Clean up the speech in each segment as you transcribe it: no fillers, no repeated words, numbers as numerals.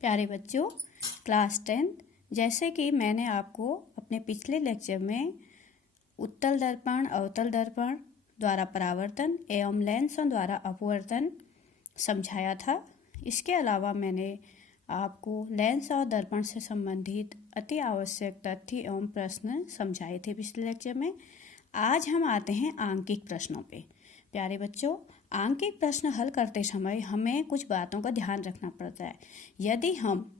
प्यारे बच्चों, क्लास 10 जैसे कि मैंने आपको अपने पिछले लेक्चर में उत्तल दर्पण, अवतल दर्पण द्वारा परावर्तन एवं लेंसों द्वारा अपवर्तन समझाया था। इसके अलावा मैंने आपको लेंस और दर्पण से संबंधित अति आवश्यक तथ्य एवं प्रश्न समझाए थे पिछले लेक्चर में। आज हम आते हैं आंकिक प्रश्नों पे। प्यारे बच्चों, आंकिक प्रश्न हल करते समय हमें कुछ बातों का ध्यान रखना पड़ता है। यदि हम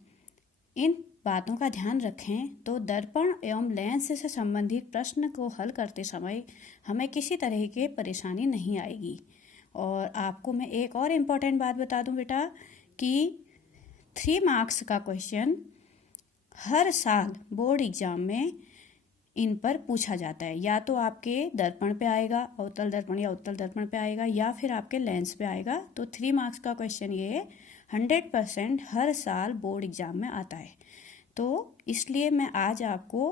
इन बातों का ध्यान रखें तो दर्पण एवं लेंस से संबंधित प्रश्न को हल करते समय हमें किसी तरह की परेशानी नहीं आएगी। और आपको मैं एक और इम्पोर्टेंट बात बता दूं बेटा कि 3 मार्क्स का क्वेश्चन हर साल बोर्ड एग्जाम में इन पर पूछा जाता है। या तो आपके दर्पण पे आएगा, अवतल दर्पण या उत्तल दर्पण पे आएगा, या फिर आपके लेंस पे आएगा। तो 3 मार्क्स का क्वेश्चन ये 100% हर साल बोर्ड एग्जाम में आता है। तो इसलिए मैं आज आपको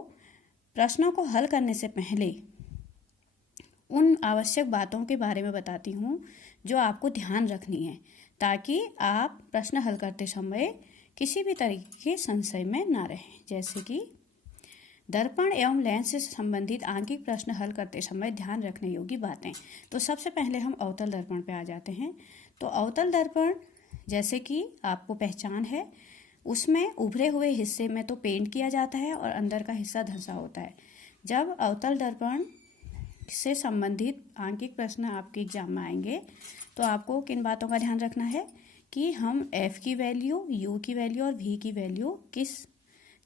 प्रश्नों को हल करने से पहले उन आवश्यक बातों के बारे में बताती हूँ जो आपको ध्यान रखनी है, ताकि आप प्रश्न हल करते समय किसी भी तरीके के संशय में ना रहें। जैसे कि दर्पण एवं लेंस से संबंधित आंकिक प्रश्न हल करते समय ध्यान रखने योग्य बातें। तो सबसे पहले हम अवतल दर्पण पे आ जाते हैं। तो अवतल दर्पण जैसे कि आपको पहचान है, उसमें उभरे हुए हिस्से में तो पेंट किया जाता है और अंदर का हिस्सा धंसा होता है। जब अवतल दर्पण से संबंधित आंकिक प्रश्न आपके एग्जाम में आएंगे तो आपको किन बातों का ध्यान रखना है कि हम F की वैल्यू, U की वैल्यू और V की वैल्यू किस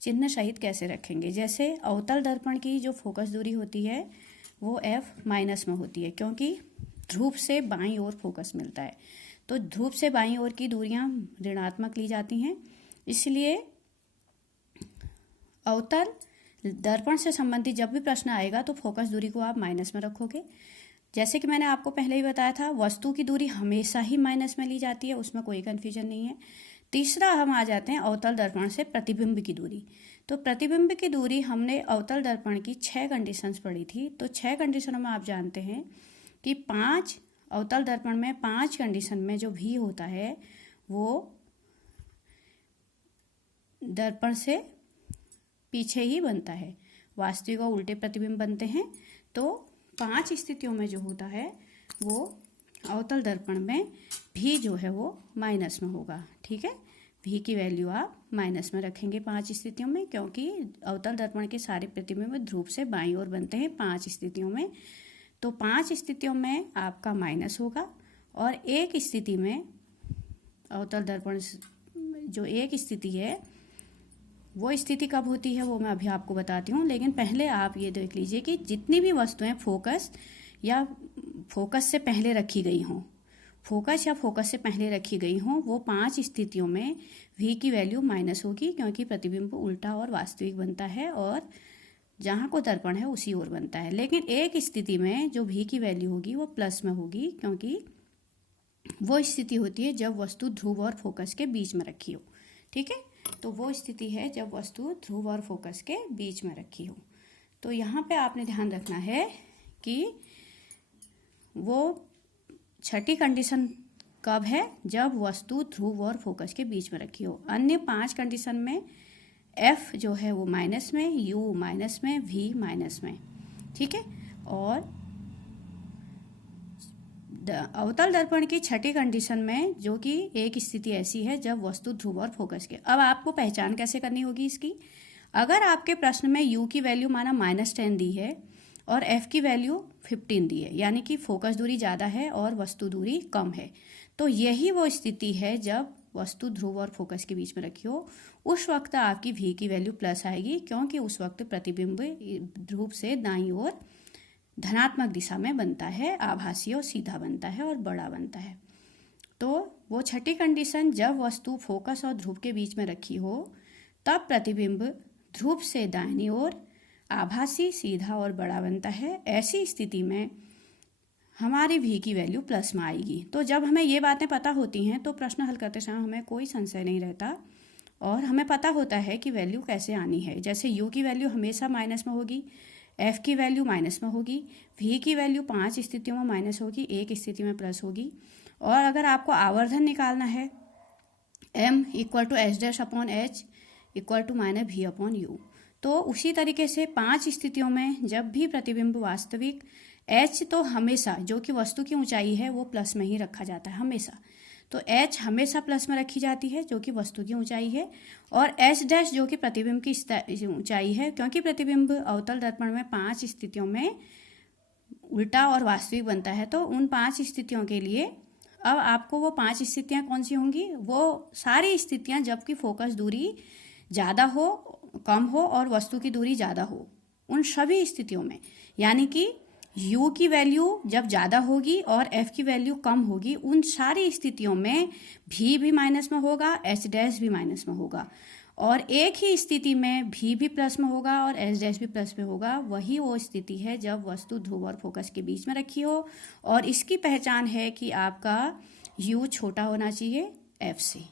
चिन्ह सहित कैसे रखेंगे। जैसे अवतल दर्पण की जो फोकस दूरी होती है वो F- में होती है, क्योंकि ध्रुव से बाईं ओर फोकस मिलता है। तो ध्रुव से बाईं ओर की दूरियां ऋणात्मक ली जाती हैं, इसलिए अवतल दर्पण से संबंधित जब भी प्रश्न आएगा तो फोकस दूरी को आप माइनस में रखोगे। जैसे कि मैंने आपको पहले ही बताया था, वस्तु की दूरी हमेशा ही माइनस में ली जाती है, उसमें कोई कन्फ्यूजन नहीं है। तीसरा हम आ जाते हैं अवतल दर्पण से प्रतिबिंब की दूरी। तो प्रतिबिंब की दूरी हमने अवतल दर्पण की 6 कंडीशंस पढ़ी थी। तो 6 कंडीशनों में आप जानते हैं कि 5 अवतल दर्पण में 5 कंडीशन में जो भी होता है वो दर्पण से पीछे ही बनता है, वास्तविक और उल्टे प्रतिबिंब बनते हैं। तो 5 स्थितियों में जो होता है वो अवतल दर्पण में भी जो है वो माइनस में होगा। ठीक है, भी की वैल्यू आप माइनस में रखेंगे 5 स्थितियों में, क्योंकि अवतल दर्पण के सारे प्रतिबिंब ध्रुव से बाईं ओर बनते हैं 5 स्थितियों में। तो 5 स्थितियों में आपका माइनस होगा, और एक स्थिति में अवतल दर्पण जो एक स्थिति है वो स्थिति कब होती है वो मैं अभी आपको बताती हूँ। लेकिन पहले आप ये देख लीजिए कि जितनी भी वस्तुएं फोकस या फोकस से पहले रखी गई हों, फोकस या फोकस से पहले रखी गई हों, वो 5 स्थितियों में V की वैल्यू माइनस होगी, क्योंकि प्रतिबिंब उल्टा और वास्तविक बनता है और जहाँ को दर्पण है उसी ओर बनता है। लेकिन एक स्थिति में जो V की वैल्यू होगी वो प्लस में होगी, क्योंकि वो स्थिति होती है जब वस्तु ध्रुव और फोकस के बीच में रखी हो। ठीक है, तो वो स्थिति है जब वस्तु ध्रुव और फोकस के बीच में रखी हो। तो यहाँ पे आपने ध्यान रखना है कि वो छठी कंडीशन कब है, जब वस्तु ध्रुव और फोकस के बीच में रखी हो। अन्य 5 कंडीशन में F जो है वो माइनस में, U माइनस में, V माइनस में। ठीक है, और अवतल दर्पण की छठी कंडीशन में जो कि एक स्थिति ऐसी है जब वस्तु ध्रुव और फोकस के। अब आपको पहचान कैसे करनी होगी इसकी। अगर आपके प्रश्न में U की वैल्यू माना -10 दी है और F की वैल्यू 15 दी है, यानी कि फोकस दूरी ज़्यादा है और वस्तु दूरी कम है, तो यही वो स्थिति है जब वस्तु ध्रुव और फोकस के बीच में रखी हो। उस वक्त आपकी V की वैल्यू प्लस आएगी, क्योंकि उस वक्त प्रतिबिंब ध्रुव से दाईं ओर धनात्मक दिशा में बनता है, आभासी और सीधा बनता है और बड़ा बनता है। तो वो छठी कंडीशन जब वस्तु फोकस और ध्रुव के बीच में रखी हो तब प्रतिबिंब ध्रुव से दाहिनी ओर आभासी, सीधा और बड़ा बनता है। ऐसी स्थिति में हमारी V की वैल्यू प्लस में आएगी। तो जब हमें ये बातें पता होती हैं तो प्रश्न हल करते समय हमें कोई संशय नहीं रहता और हमें पता होता है कि वैल्यू कैसे आनी है। जैसे U की वैल्यू हमेशा माइनस में होगी, F की वैल्यू माइनस में होगी, V की वैल्यू 5 स्थितियों में माइनस होगी, एक स्थिति में प्लस होगी। और अगर आपको आवर्धन निकालना है M equal to H dash upon H equal to minus V upon U. तो उसी तरीके से 5 स्थितियों में जब भी प्रतिबिंब वास्तविक, एच तो हमेशा जो कि वस्तु की ऊंचाई है वो प्लस में ही रखा जाता है हमेशा, तो एच हमेशा प्लस में रखी जाती है जो कि वस्तु की ऊंचाई है, और एच डैश जो कि प्रतिबिंब की ऊंचाई है, क्योंकि प्रतिबिंब अवतल दर्पण में 5 स्थितियों में उल्टा और वास्तविक बनता है। तो उन 5 स्थितियों के लिए अब आपको वो 5 स्थितियां कौन सी होंगी, वो सारी स्थितियां जबकि फोकस दूरी ज़्यादा हो, कम हो और वस्तु की दूरी ज़्यादा हो, उन सभी स्थितियों में, यानी कि u की वैल्यू जब ज़्यादा होगी और f की वैल्यू कम होगी, उन सारी स्थितियों में v भी माइनस में होगा, h डैश भी माइनस में होगा, और एक ही स्थिति में v भी प्लस में होगा और h डैश भी प्लस में होगा। वही वो स्थिति है जब वस्तु ध्रुव और फोकस के बीच में रखी हो, और इसकी पहचान है कि आपका u छोटा होना चाहिए f से,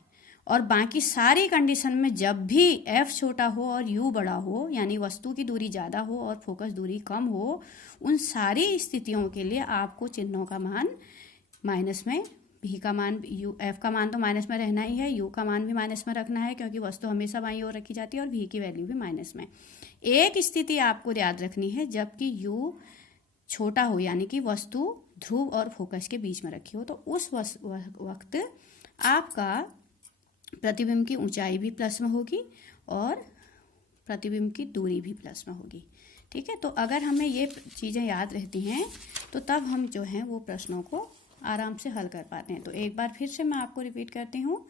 और बाकी सारी कंडीशन में जब भी f छोटा हो और u बड़ा हो, यानी वस्तु की दूरी ज़्यादा हो और फोकस दूरी कम हो, उन सारी स्थितियों के लिए आपको चिन्हों का मान माइनस में, v का मान, f का मान तो माइनस में रहना ही है, u का मान भी माइनस में रखना है क्योंकि वस्तु हमेशा बाईं ओर रखी जाती है, और v की वैल्यू भी माइनस में। एक स्थिति आपको याद रखनी है जबकि u छोटा हो, यानी कि वस्तु ध्रुव और फोकस के बीच में रखी हो, तो उस वक्त आपका प्रतिबिंब की ऊंचाई भी प्लस में होगी और प्रतिबिंब की दूरी भी प्लस में होगी। ठीक है, तो अगर हमें ये चीज़ें याद रहती हैं तो तब हम जो हैं वो प्रश्नों को आराम से हल कर पाते हैं। तो एक बार फिर से मैं आपको रिपीट करती हूँ,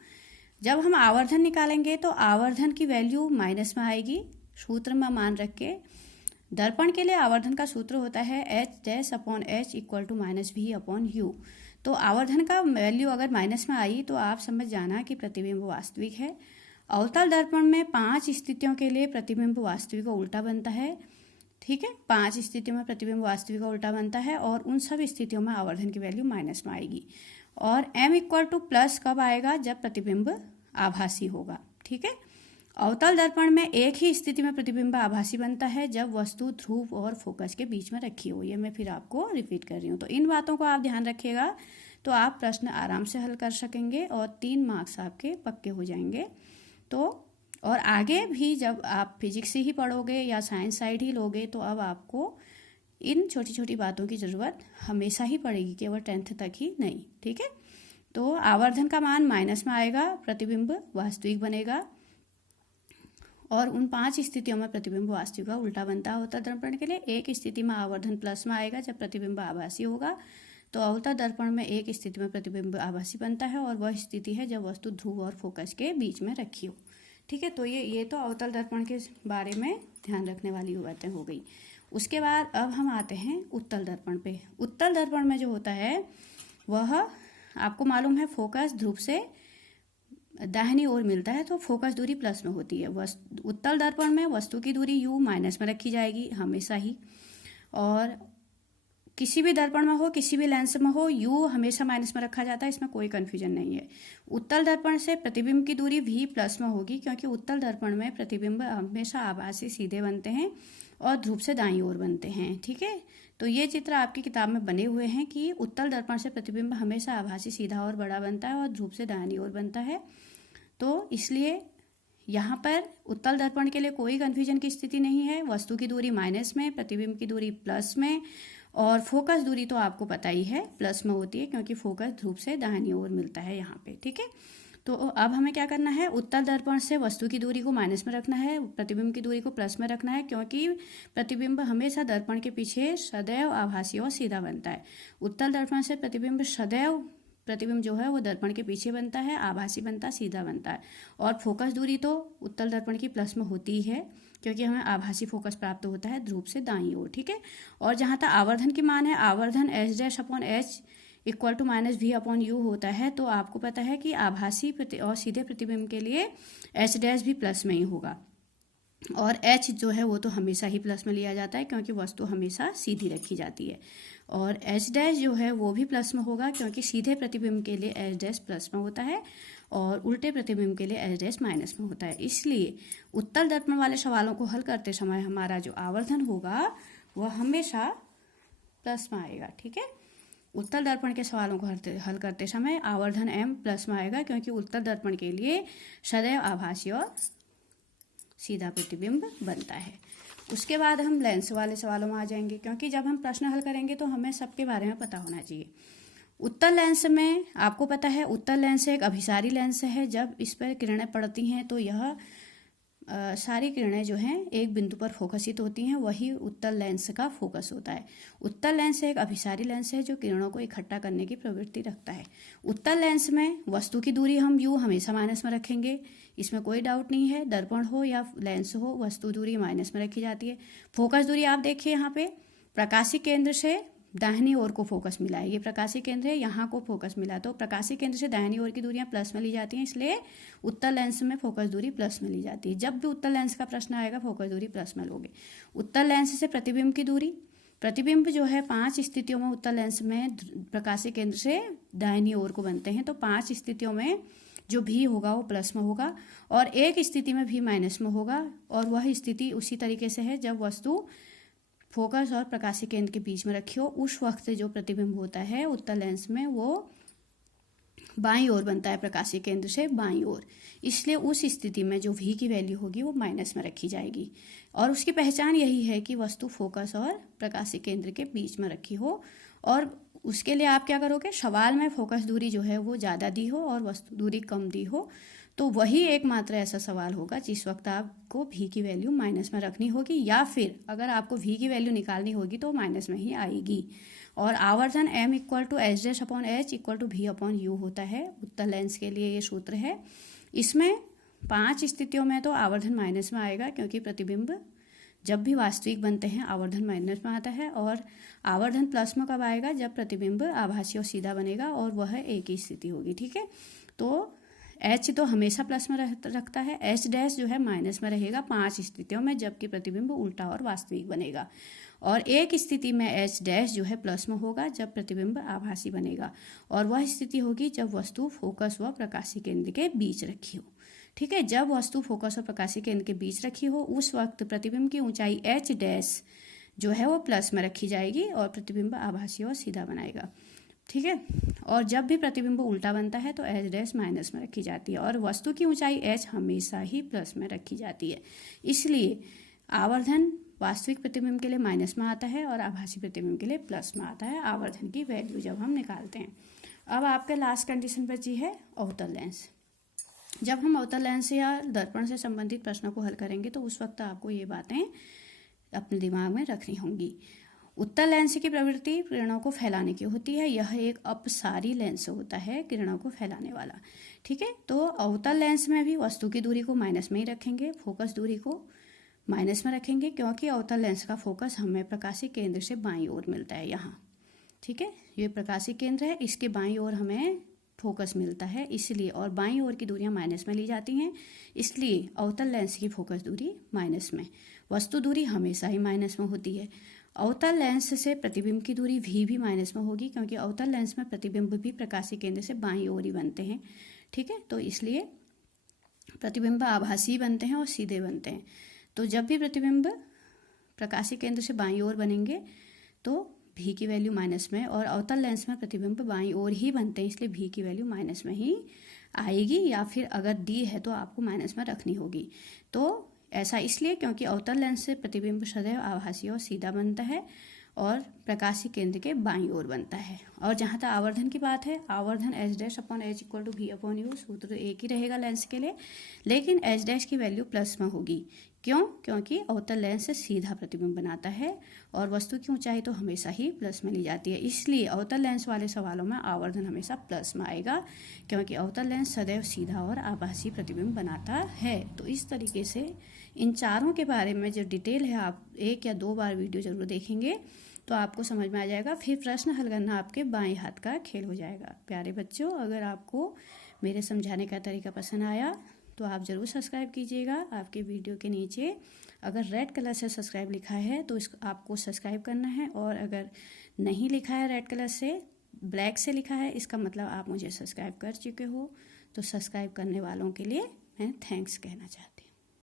जब हम आवर्धन निकालेंगे तो आवर्धन की वैल्यू माइनस में आएगी, सूत्र में मान रख के। दर्पण के लिए आवर्धन का सूत्र होता है H dash upon H equal to minus V upon U. तो आवर्धन का वैल्यू अगर माइनस में आई तो आप समझ जाना कि प्रतिबिंब वास्तविक है। अवतल दर्पण में 5 स्थितियों के लिए प्रतिबिंब वास्तविक का उल्टा बनता है। ठीक है, 5 स्थितियों में प्रतिबिंब वास्तविक का उल्टा बनता है, और उन सब स्थितियों में आवर्धन की वैल्यू माइनस में आएगी। और m इक्वल टू प्लस कब आएगा, जब प्रतिबिंब आभासी होगा। ठीक है, अवतल दर्पण में एक ही स्थिति में प्रतिबिंब आभासी बनता है जब वस्तु ध्रुव और फोकस के बीच में रखी हो। ये मैं फिर आपको रिपीट कर रही हूँ, तो इन बातों को आप ध्यान रखिएगा तो आप प्रश्न आराम से हल कर सकेंगे और 3 मार्क्स आपके पक्के हो जाएंगे। तो और आगे भी जब आप फिजिक्स ही पढ़ोगे या साइंस साइड ही लोगे तो अब आपको इन छोटी छोटी बातों की ज़रूरत हमेशा ही पड़ेगी, केवल 10th तक ही नहीं। ठीक है, तो आवर्धन का मान माइनस में आएगा, प्रतिबिंब वास्तविक बनेगा, और उन 5 स्थितियों में प्रतिबिंब वास्तविक का उल्टा बनता है अवतल दर्पण के लिए। एक स्थिति में आवर्धन प्लस में आएगा जब प्रतिबिंब आभासी होगा, तो अवतल दर्पण में एक स्थिति में प्रतिबिंब आभासी बनता है, और वह स्थिति है जब वस्तु ध्रुव और फोकस के बीच में रखी हो। ठीक है, तो ये तो अवतल दर्पण के बारे में ध्यान रखने वाली बातें हो गई। उसके बाद अब हम आते हैं उत्तल दर्पण पे। उत्तल दर्पण में जो होता है वह आपको मालूम है फोकस ध्रुव से दाहिनी ओर मिलता है, तो फोकस दूरी प्लस में होती है। उत्तल दर्पण में वस्तु की दूरी u माइनस में रखी जाएगी हमेशा ही, और किसी भी दर्पण में हो, किसी भी लेंस में हो, u हमेशा माइनस में रखा जाता है, इसमें कोई कन्फ्यूजन नहीं है। उत्तल दर्पण से प्रतिबिंब की दूरी v प्लस में होगी, क्योंकि उत्तल दर्पण में प्रतिबिंब हमेशा आभासी सीधे बनते हैं और ध्रुव से दाईं ओर बनते हैं। ठीक है, तो ये चित्र आपकी किताब में बने हुए हैं कि उत्तल दर्पण से प्रतिबिंब हमेशा आभासी सीधा और बड़ा बनता है और ध्रुव से दाहिनी ओर बनता है। तो इसलिए यहाँ पर उत्तल दर्पण के लिए कोई कन्फ्यूजन की स्थिति नहीं है। वस्तु की दूरी माइनस में, प्रतिबिंब की दूरी प्लस में, और फोकस दूरी तो आपको पता ही है प्लस में होती है, क्योंकि फोकस ध्रुव से दाहिनी ओर मिलता है यहाँ पे। ठीक है, तो अब हमें क्या करना है, उत्तल दर्पण से वस्तु की दूरी को माइनस में रखना है, प्रतिबिंब की दूरी को प्लस में रखना है, क्योंकि प्रतिबिंब हमेशा दर्पण के पीछे सदैव आभासी और सीधा बनता है। उत्तल दर्पण से प्रतिबिंब सदैव, प्रतिबिंब जो है वो दर्पण के पीछे बनता है, आभासी बनता, सीधा बनता है, और फोकस दूरी तो उत्तल दर्पण की प्लस में होती ही है, क्योंकि हमें आभासी फोकस प्राप्त होता है ध्रुव से दाईं ओर। ठीक है, और जहाँ तक आवर्धन की मान है, आवर्धन H dash upon H equal to minus V upon U होता है। तो आपको पता है कि आभासी और सीधे प्रतिबिंब के लिए एच डैश भी प्लस में ही होगा, और एच जो है वो तो हमेशा ही प्लस में लिया जाता है, क्योंकि वस्तु हमेशा सीधी रखी जाती है, और एच डैश जो है वो भी प्लस में होगा, क्योंकि सीधे प्रतिबिंब के लिए एच डैश प्लस में होता है और उल्टे प्रतिबिंब के लिए एच डैश माइनस में होता है। इसलिए उत्तल दर्पण वाले सवालों को हल करते समय हमारा जो आवर्धन होगा वह हमेशा प्लस में आएगा। ठीक है, उत्तल दर्पण के सवालों को हल करते समय आवर्धन m प्लस में आएगा, क्योंकि उत्तल दर्पण के लिए सदैव आभासी और सीधा प्रतिबिंब बनता है। उसके बाद हम लेंस वाले सवालों में आ जाएंगे, क्योंकि जब हम प्रश्न हल करेंगे तो हमें सबके बारे में पता होना चाहिए। उत्तल लेंस में आपको पता है, उत्तल लेंस एक अभिसारी लेंस है। जब इस पर किरणें पड़ती हैं तो यह सारी किरणें जो हैं एक बिंदु पर फोकसित होती हैं, वही उत्तल लेंस का फोकस होता है। उत्तल लेंस एक अभिसारी लेंस है जो किरणों को इकट्ठा करने की प्रवृत्ति रखता है। उत्तल लेंस में वस्तु की दूरी हम यू हमेशा माइनस में रखेंगे, इसमें कोई डाउट नहीं है। दर्पण हो या लेंस हो, वस्तु दूरी माइनस में रखी जाती है। फोकस दूरी आप देखिए यहाँ पे, प्रकाशी केंद्र से दाहिनी ओर को फोकस मिला है, ये प्रकाशी केंद्र है, यहाँ को फोकस मिला, तो प्रकाशी केंद्र से दाहिनी ओर की दूरियां प्लस में ली जाती हैं, इसलिए उत्तल लेंस में फोकस दूरी प्लस में ली जाती है। जब भी उत्तल लेंस का प्रश्न आएगा फोकस दूरी प्लस में लोगे। उत्तल लेंस से प्रतिबिंब की दूरी, प्रतिबिंब जो है 5 स्थितियों में उत्तल लेंस में प्रकाशी केंद्र से दाहिनी ओर को बनते हैं, तो 5 स्थितियों में जो भी होगा वो प्लस में होगा और एक स्थिति में भी माइनस में होगा, और वह स्थिति उसी तरीके से है जब वस्तु फोकस और प्रकाशी केंद्र के बीच में रखी हो। उस वक्त जो प्रतिबिंब होता है उत्तल लेंस में वो बाईं ओर बनता है, प्रकाशी केंद्र से बाईं ओर, इसलिए उस स्थिति में जो v की वैल्यू होगी वो माइनस में रखी जाएगी। और उसकी पहचान यही है कि वस्तु फोकस और प्रकाशी केंद्र के बीच में रखी हो, और उसके लिए आप क्या करोगे, सवाल में फोकस दूरी जो है वो ज़्यादा दी हो और वस्तु दूरी कम दी हो, तो वही एकमात्र ऐसा सवाल होगा जिस वक्त आपको v की वैल्यू माइनस में रखनी होगी, या फिर अगर आपको v की वैल्यू निकालनी होगी तो माइनस में ही आएगी। और आवर्धन m equal to H dash upon H equal to v upon U होता है। उत्तल लेंस के लिए ये सूत्र है। इसमें 5 स्थितियों में तो आवर्धन माइनस में आएगा, क्योंकि प्रतिबिंब जब भी वास्तविक बनते हैं आवर्धन माइनस में आता है, और आवर्धन प्लस में कब आएगा, जब प्रतिबिंब आभासी और सीधा बनेगा और वह एक ही स्थिति होगी। ठीक है, तो H तो हमेशा प्लस में रखता है, H डैश जो है माइनस में रहेगा 5 स्थितियों में, जबकि प्रतिबिंब उल्टा और वास्तविक बनेगा। और एक स्थिति में H डैश जो है प्लस में होगा जब प्रतिबिंब आभासी बनेगा, और वह स्थिति होगी जब वस्तु फोकस व प्रकाशी केंद्र के बीच रखी हो। ठीक है, जब वस्तु फोकस और प्रकाशी केंद्र के बीच रखी हो उस वक्त प्रतिबिंब की ऊंचाई H डैश जो है वो प्लस में रखी जाएगी और प्रतिबिंब आभासी और सीधा बनाएगा। ठीक है, और जब भी प्रतिबिंब उल्टा बनता है तो H डैश माइनस में रखी जाती है, और वस्तु की ऊंचाई H हमेशा ही प्लस में रखी जाती है। इसलिए आवर्धन वास्तविक प्रतिबिंब के लिए माइनस में आता है और आभासी प्रतिबिंब के लिए प्लस में आता है, आवर्धन की वैल्यू जब हम निकालते हैं। अब आपके लास्ट कंडीशन बची है अवतल लेंस। जब हम अवतल लेंस या दर्पण से संबंधित प्रश्नों को हल करेंगे तो उस वक्त आपको ये बातें अपने दिमाग में रखनी होंगी। उत्तल लेंस की प्रवृत्ति किरणों को फैलाने की होती है, यह एक अपसारी लेंस होता है, किरणों को फैलाने वाला। ठीक है, तो अवतल लेंस में भी वस्तु की दूरी को माइनस में ही रखेंगे, फोकस दूरी को माइनस में रखेंगे, क्योंकि अवतल लेंस का फोकस हमें प्रकाशी केंद्र से बाईं ओर मिलता है यहाँ। ठीक है, ये प्रकाशी केंद्र है, इसके बाईं ओर हमें फोकस मिलता है, इसलिए, और बाईं ओर की दूरियां माइनस में ली जाती हैं, इसलिए अवतल लेंस की फोकस दूरी माइनस में, वस्तु दूरी हमेशा ही माइनस में होती है। अवतल लेंस से प्रतिबिंब की दूरी v भी माइनस में होगी, क्योंकि अवतल लेंस में प्रतिबिंब भी प्रकाशी केंद्र से बाईं ओर ही बनते हैं। ठीक है, तो इसलिए प्रतिबिंब आभासी बनते हैं और सीधे बनते हैं। तो जब भी प्रतिबिंब प्रकाशी केंद्र से बाईं ओर बनेंगे तो v की वैल्यू माइनस में, और अवतल लेंस में प्रतिबिंब बाईं ओर ही बनते हैं, इसलिए v की वैल्यू माइनस में ही आएगी, या फिर अगर दी है तो आपको माइनस में रखनी होगी। तो ऐसा इसलिए क्योंकि अवतल लेंस से प्रतिबिंब सदैव आभासी और सीधा बनता है और प्रकाशी केंद्र के बाईं ओर बनता है। और जहाँ तक आवर्धन की बात है, आवर्धन H dash upon H equal to V upon U, सूत्र एक ही रहेगा लेंस के लिए, लेकिन H डैश की वैल्यू प्लस में होगी। क्यों? क्योंकि अवतल लेंस से सीधा प्रतिबिंब बनाता है और वस्तु की ऊंचाई तो हमेशा ही प्लस में ली जाती है, इसलिए अवतल लेंस वाले सवालों में आवर्धन हमेशा प्लस में आएगा, क्योंकि अवतल लेंस सदैव सीधा और आभासी प्रतिबिंब बनाता है। तो इस तरीके से इन चारों के बारे में जो डिटेल है आप 1 या 2 बार वीडियो जरूर देखेंगे तो आपको समझ में आ जाएगा। फिर प्रश्न हल करना आपके बाएं हाथ का खेल हो जाएगा। प्यारे बच्चों, अगर आपको मेरे समझाने का तरीका पसंद आया तो आप ज़रूर सब्सक्राइब कीजिएगा। आपके वीडियो के नीचे अगर रेड कलर से सब्सक्राइब लिखा है तो आपको सब्सक्राइब करना है, और अगर नहीं लिखा है रेड कलर से, ब्लैक से लिखा है, इसका मतलब आप मुझे सब्सक्राइब कर चुके हो। तो सब्सक्राइब करने वालों के लिए मैं थैंक्स कहना चाहती हूँ।